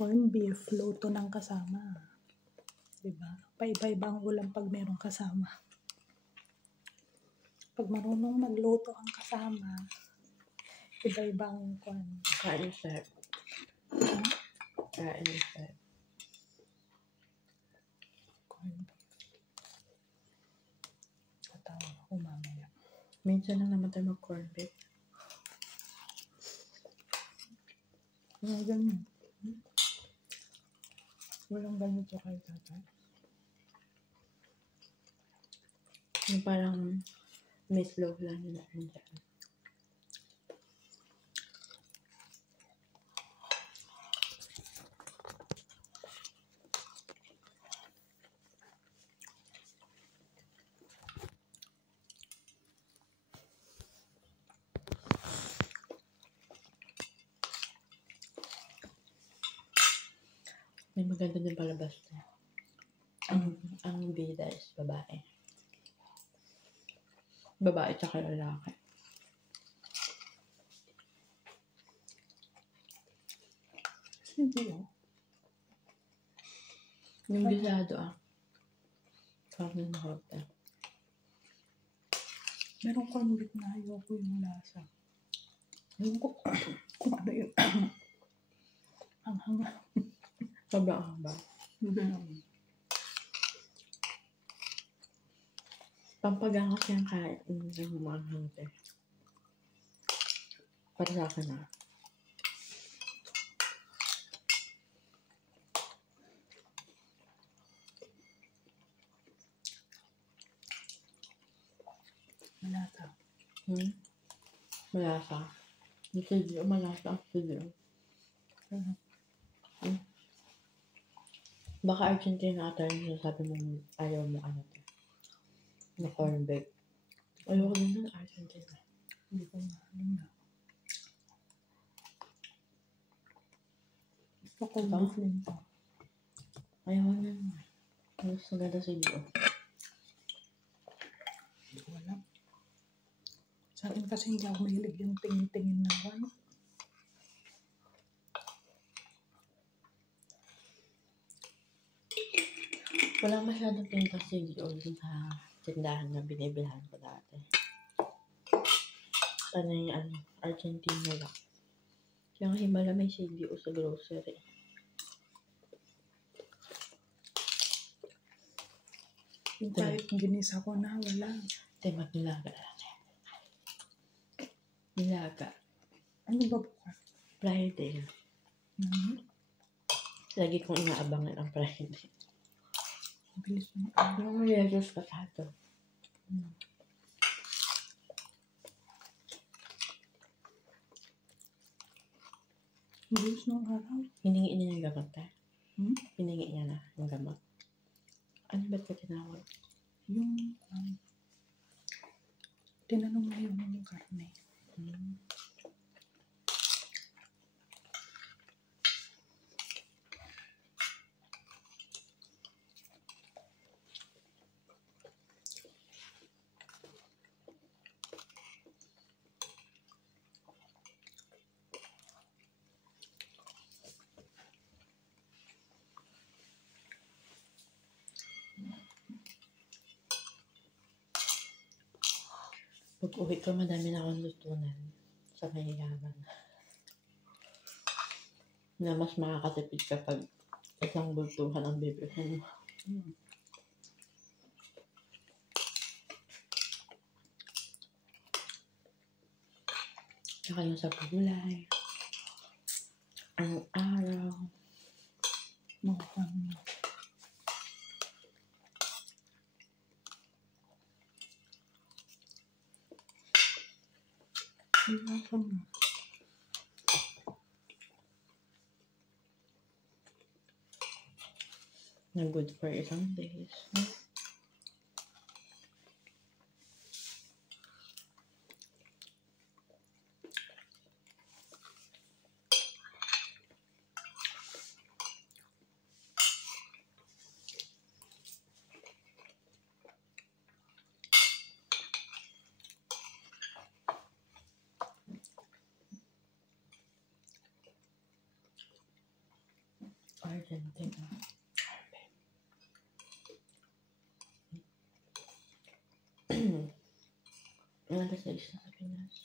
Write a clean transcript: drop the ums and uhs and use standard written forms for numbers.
corned beef, luto ng kasama. Diba? Paiba-ibang ulam pag merong kasama. Pag marunong magluto ang kasama, iba-ibang Kain set. Kain set. corned beef. Tatawag ako mamaya. Minsan lang naman tayo mag-corn beef. Ganyan. Walang ganito kay tatay. Yung parang meatloaf lang nila dyan. May maganda din palabas na. Ang bida is babae. Babae tsaka lalaki. Hindi oh. Yung gisado parang na hotel. Merong corned beef na ayoko yung lasa. Ayun ko kung ano yun. Ang hanga. Sobrang haba. Pampagang kasi ang kain ng mga hangte. Para sa akin na. Malasa. Malasa. Yung studio, malasa ang studio. Baka Argentina ata yung sabi mo ayaw mo ano to. Na corn beef. Ayaw ko din ng Argentina. Hindi ko nga. Gusto ko beef din to. Ayaw ko din. Mas maganda sa iyo. Wala. Sa akin kasi hindi ako mahilig yung tingin-tingin na wala. Wala masyadong pinta sa iyo sa tindahan na binibilhan ko dati. Ano yung Argentina lang. Kaya himala may CDO sa grocery. Yung kahit ginisa ko na, wala. Tayo magnilaga lang. Nilaga. Ano ba bukas? Friday. Lagi kong inaabangan ang Friday. Bilis mo. Yung mayroos ka tato. Bilis ng araw. Hiningi niya yung gamot tayo. Hiningi niya na yung gamot. Ano ba't ka tinawag? Yung, tinanong na yung karne. Pag uwi ko, madami na akong lutunan sa mayayaman. Na mas makakatipid kapag isang lutuhan ang bibilhin mo. Tsaka yung sa gulay. Ang araw. Mukhang Na good for isang days. Argentina. Ilan ka sa isla sa Pinas?